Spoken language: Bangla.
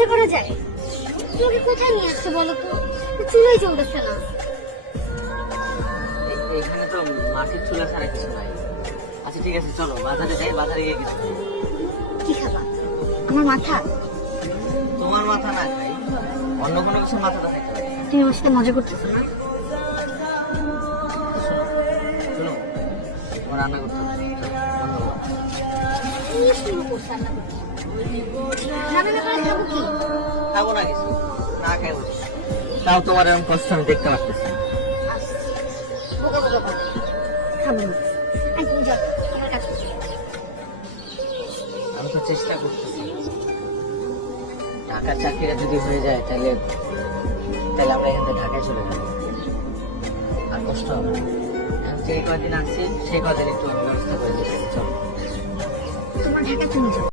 সংসার করা যায়? তোমাকে কোথায় নিয়ে আসছে বলো তো? চুলোই চলতেছে না। এখানে তো মাটির চুলা ছাড়া কিছু নাই। আচ্ছা ঠিক আছে, চলো বাজারে যাই, বাজারে গিয়ে কিছু খাই। কি খাবা? আমার মাথা? তোমার মাথা না খাই, অন্য কোনো কিছু মাথাটা খাইতে পারি। তুমি আমার সাথে মজা করতেছো না? শোনো, তোমার রান্না করতে হবে, বন্ধ করো। কি শুরু করছো রান্না করতে? রান্না না করে খাবো কি? খাবো না কিছু, না খাই বুঝি। তাও তোমার এরকম কষ্ট আমি দেখতে পারতেছি। বোকা বোকা বলে খাবো না। আর তুমি যাও, আমার কাজ করো। আমি তো চেষ্টা করতেছি। ঢাকার চাকরিটা যদি হয়ে যায় তাহলে তাহলে আমরা এখান থেকে ঢাকায় চলে যাবো, আর কষ্ট হবে না। আমি যে কদিন আসছি সেই কদিন একটু আমি ব্যবস্থা করে দিচ্ছি। চলো। তোমার ঢাকা তুমি যাও।